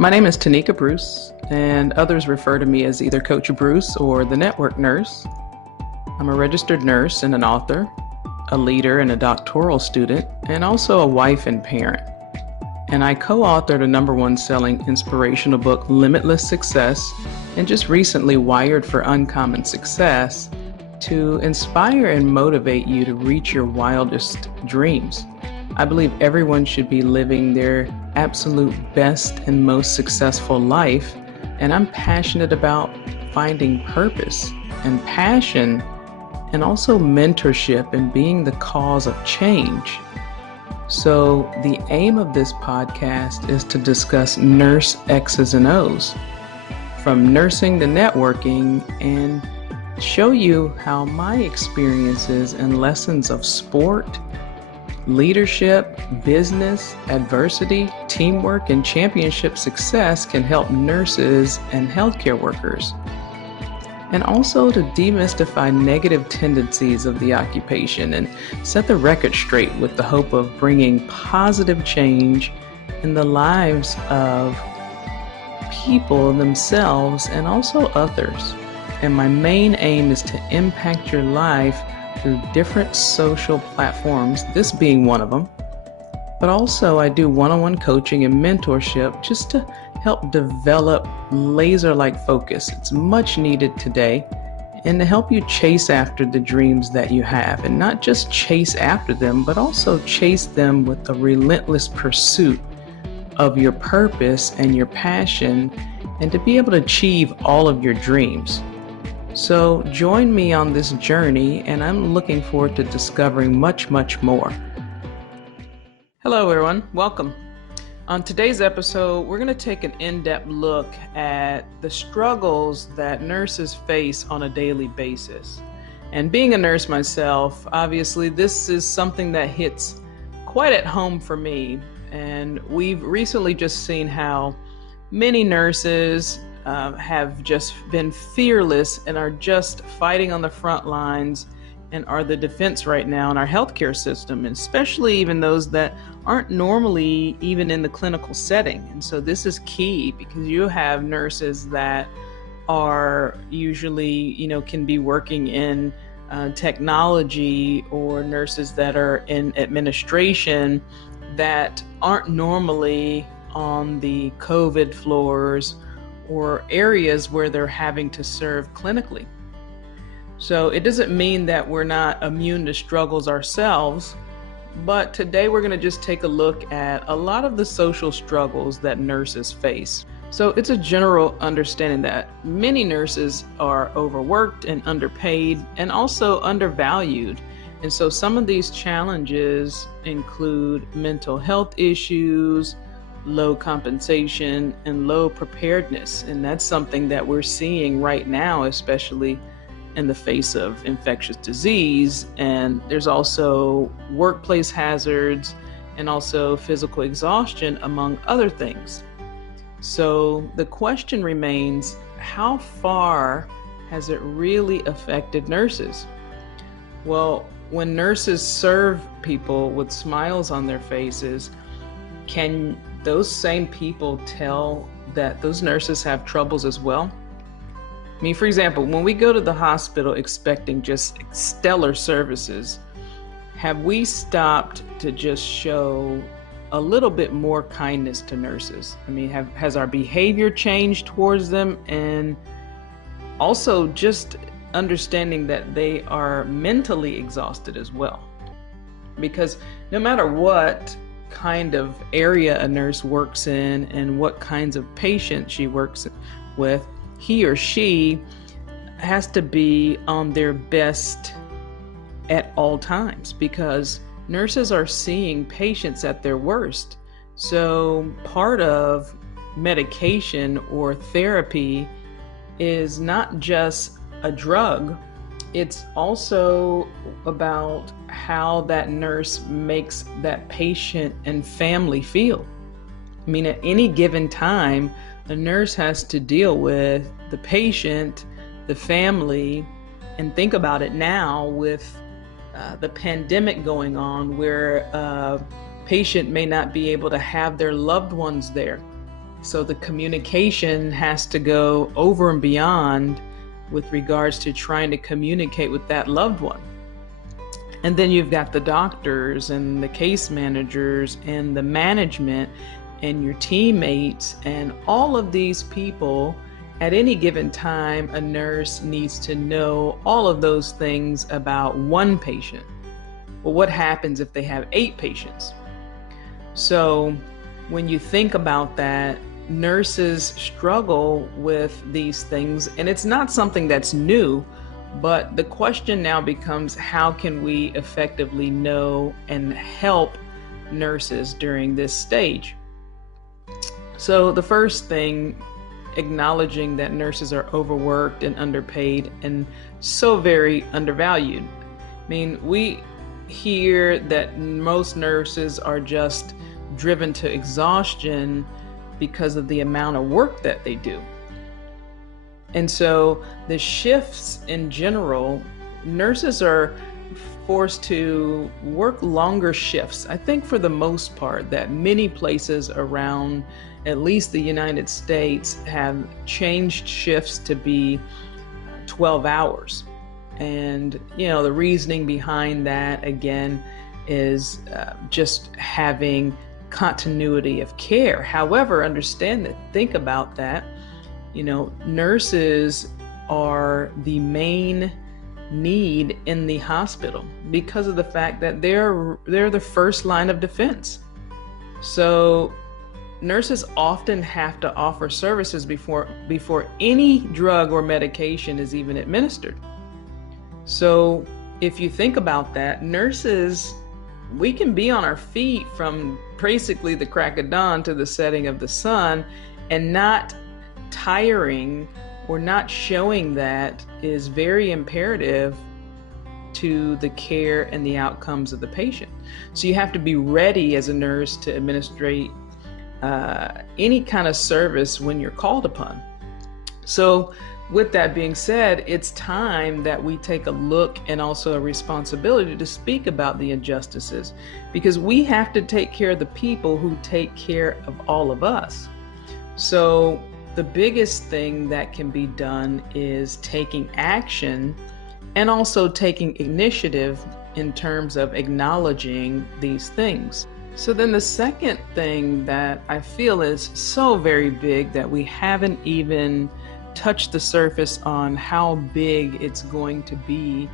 My name is Tonika Bruce, and others refer to me as either Coach Bruce or the Network Nurse. I'm a registered nurse and an author, a leader and a doctoral student, and also a wife and parent. And I co-authored a #1 selling inspirational book, Limitless Success, and just recently Wired for Uncommon Success, to inspire and motivate you to reach your wildest dreams. I believe everyone should be living their absolute best and most successful life, and I'm passionate about finding purpose and passion and also mentorship and being the cause of change. So the aim of this podcast is to discuss nurse X's and O's, from nursing to networking, and show you how my experiences and lessons of sport, leadership, business, adversity, teamwork, and championship success can help nurses and healthcare workers. And also to demystify negative tendencies of the occupation and set the record straight with the hope of bringing positive change in the lives of people themselves and also others. And my main aim is to impact your life through different social platforms, this being one of them. But also I do one-on-one coaching and mentorship just to help develop laser-like focus. It's much needed today, and to help you chase after the dreams that you have, and not just chase after them, but also chase them with a relentless pursuit of your purpose and your passion, and to be able to achieve all of your dreams. So join me on this journey, and I'm looking forward to discovering much, much more. Hello, everyone. Welcome. On today's episode, we're going to take an in-depth look at the struggles that nurses face on a daily basis. And being a nurse myself, obviously, this is something that hits quite at home for me. And we've recently just seen how many nurses have just been fearless and are just fighting on the front lines and are the defense right now in our healthcare system, and especially even those that aren't normally even in the clinical setting. And so this is key, because you have nurses that are usually, can be working in technology, or nurses that are in administration that aren't normally on the COVID floors or areas where they're having to serve clinically. So it doesn't mean that we're not immune to struggles ourselves, but today we're going to just take a look at a lot of the social struggles that nurses face. So it's a general understanding that many nurses are overworked and underpaid and also undervalued. And so some of these challenges include mental health issues, low compensation, and low preparedness. And that's something that we're seeing right now, especially in the face of infectious disease. And there's also workplace hazards and also physical exhaustion, among other things. So the question remains, how far has it really affected nurses? Well, when nurses serve people with smiles on their faces, can those same people tell that those nurses have troubles as well? I mean, for example, when we go to the hospital expecting just stellar services, have we stopped to just show a little bit more kindness to nurses? I mean, has our behavior changed towards them? And also just understanding that they are mentally exhausted as well. Because no matter what kind of area a nurse works in and what kinds of patients she works with, he or she has to be on their best at all times, because nurses are seeing patients at their worst. So part of medication or therapy is not just a drug, it's also about how that nurse makes that patient and family feel. I mean, at any given time, the nurse has to deal with the patient, the family, and think about it now with the pandemic going on, where a patient may not be able to have their loved ones there. So the communication has to go over and beyond with regards to trying to communicate with that loved one. And then you've got the doctors and the case managers and the management and your teammates and all of these people. At any given time, a nurse needs to know all of those things about one patient. Well, what happens if they have 8 patients? So when you think about that, nurses struggle with these things, and it's not something that's new, but the question now becomes, how can we effectively know and help nurses during this stage? So the first thing, acknowledging that nurses are overworked and underpaid and so very undervalued. I mean, we hear that most nurses are just driven to exhaustion because of the amount of work that they do. And so the shifts in general, nurses are forced to work longer shifts. I think for the most part that many places around at least the United States have changed shifts to be 12 hours. And, the reasoning behind that, again, is just having continuity of care. However, think about that, nurses are the main need in the hospital because of the fact that they're the first line of defense. So nurses often have to offer services before any drug or medication is even administered. So if you think about that, nurses, we can be on our feet from basically the crack of dawn to the setting of the sun, and not tiring or not showing that is very imperative to the care and the outcomes of the patient. So you have to be ready as a nurse to administrate any kind of service when you're called upon. So with that being said, it's time that we take a look and also a responsibility to speak about the injustices, because we have to take care of the people who take care of all of us. So the biggest thing that can be done is taking action and also taking initiative in terms of acknowledging these things. So then the second thing that I feel is so very big that we haven't even touched the surface on how big it's going to be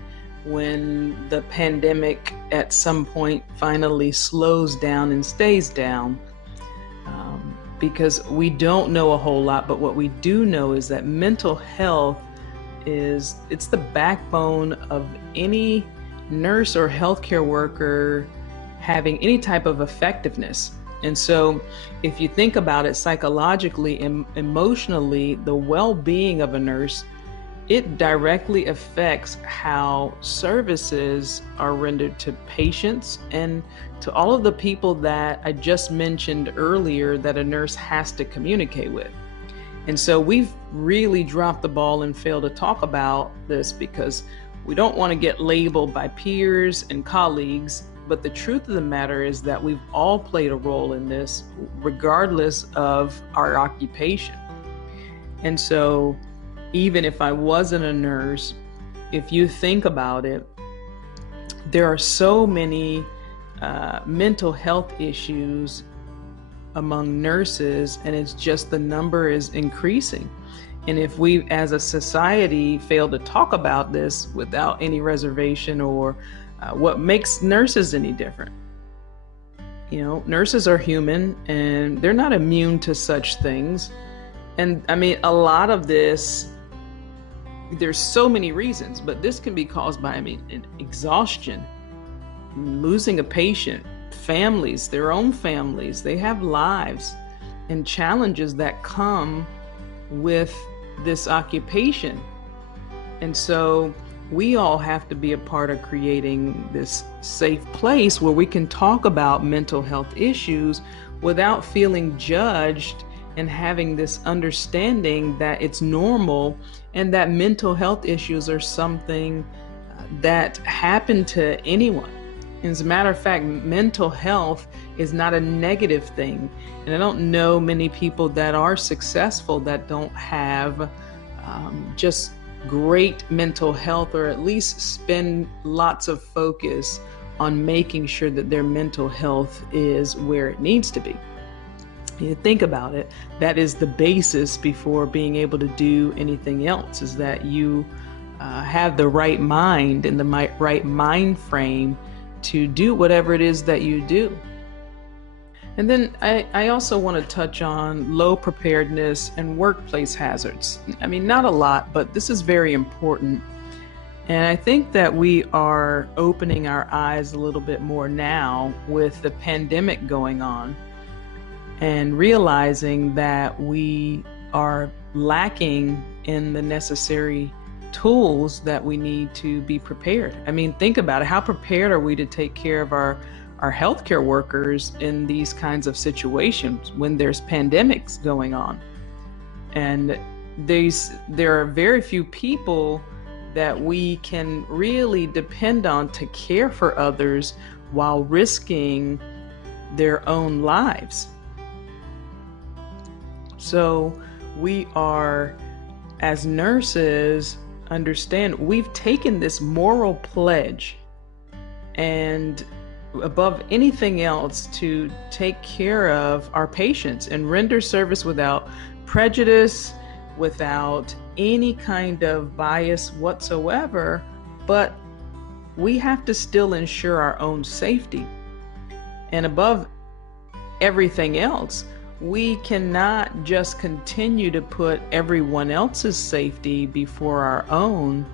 when the pandemic at some point finally slows down and stays down. Because we don't know a whole lot, but what we do know is that mental health it's the backbone of any nurse or healthcare worker having any type of effectiveness. And so if you think about it psychologically and emotionally, the well-being of a nurse, it directly affects how services are rendered to patients and to all of the people that I just mentioned earlier that a nurse has to communicate with. And so we've really dropped the ball and failed to talk about this because we don't want to get labeled by peers and colleagues. But the truth of the matter is that we've all played a role in this, regardless of our occupation. And so even if I wasn't a nurse, if you think about it, there are so many mental health issues among nurses, and it's just the number is increasing. And if we as a society fail to talk about this without any reservation or what makes nurses any different? Nurses are human and they're not immune to such things. And I mean, a lot of this, there's so many reasons, but this can be caused by, exhaustion, losing a patient, families, their own families, they have lives and challenges that come with this occupation. And so we all have to be a part of creating this safe place where we can talk about mental health issues without feeling judged and having this understanding that it's normal and that mental health issues are something that happen to anyone. As a matter of fact, mental health is not a negative thing. And I don't know many people that are successful that don't have just great mental health, or at least spend lots of focus on making sure that their mental health is where it needs to be. You think about it, that is the basis before being able to do anything else, is that you have the right mind and the right mind frame to do whatever it is that you do. And then I also want to touch on low preparedness and workplace hazards. I mean, not a lot, but this is very important. And I think that we are opening our eyes a little bit more now with the pandemic going on, and realizing that we are lacking in the necessary tools that we need to be prepared. I mean, think about it. How prepared are we to take care of our healthcare workers in these kinds of situations when there's pandemics going on? And there are very few people that we can really depend on to care for others while risking their own lives. So we are, as nurses, understand we've taken this moral pledge, and above anything else, to take care of our patients and render service without prejudice, without any kind of bias whatsoever. But we have to still ensure our own safety. And above everything else, we cannot just continue to put everyone else's safety before our own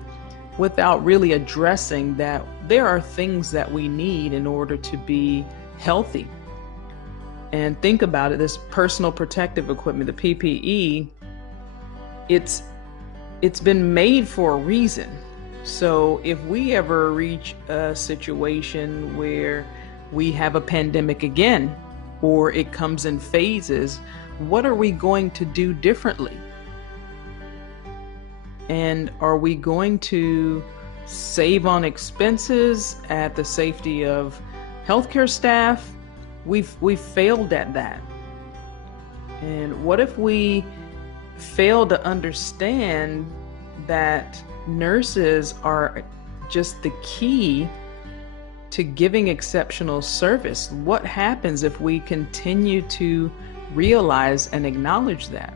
without really addressing that there are things that we need in order to be healthy. And think about it, this personal protective equipment, the PPE, it's been made for a reason. So if we ever reach a situation where we have a pandemic again, or it comes in phases, what are we going to do differently? And are we going to save on expenses at the safety of healthcare staff? We've failed at that. And what if we fail to understand that nurses are just the key to giving exceptional service? What happens if we continue to realize and acknowledge that?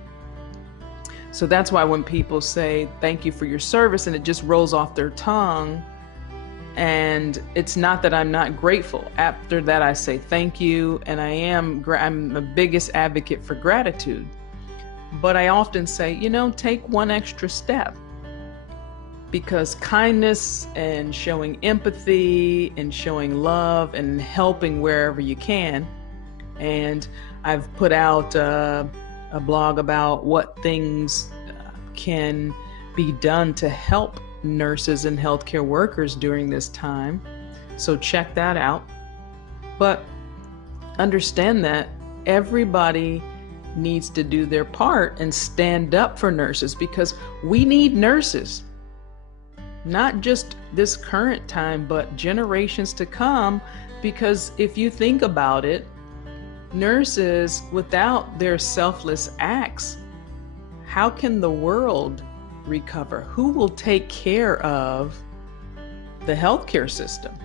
So that's why when people say, thank you for your service, and it just rolls off their tongue, and it's not that I'm not grateful. After that, I say thank you, and I'm the biggest advocate for gratitude. But I often say, take one extra step, because kindness and showing empathy and showing love and helping wherever you can. And I've put out a blog about what things can be done to help nurses and healthcare workers during this time. So check that out. But understand that everybody needs to do their part and stand up for nurses, because we need nurses. Not just this current time, but generations to come. Because if you think about it, nurses, without their selfless acts, how can the world recover? Who will take care of the healthcare system?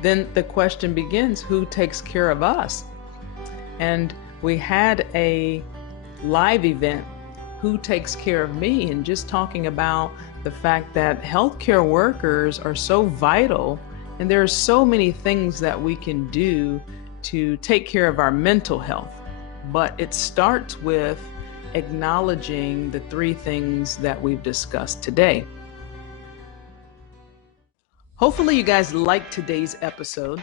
Then the question begins, who takes care of us? And we had a live event, Who Takes Care of Me, and just talking about the fact that healthcare workers are so vital, and there are so many things that we can do to take care of our mental health. But it starts with acknowledging the three things that we've discussed today. Hopefully you guys liked today's episode.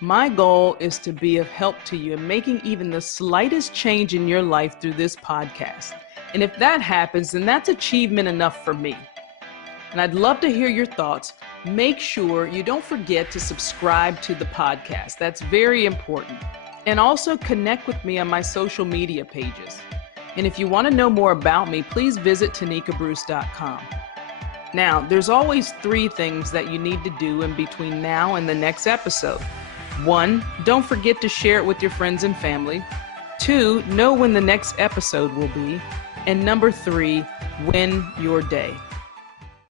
My goal is to be of help to you in making even the slightest change in your life through this podcast. And if that happens, then that's achievement enough for me. And I'd love to hear your thoughts. Make sure you don't forget to subscribe to the podcast. That's very important. And also connect with me on my social media pages. And if you want to know more about me, please visit tonikabruce.com. Now, there's always 3 things that you need to do in between now and the next episode. 1, don't forget to share it with your friends and family. 2, know when the next episode will be. And number 3, win your day.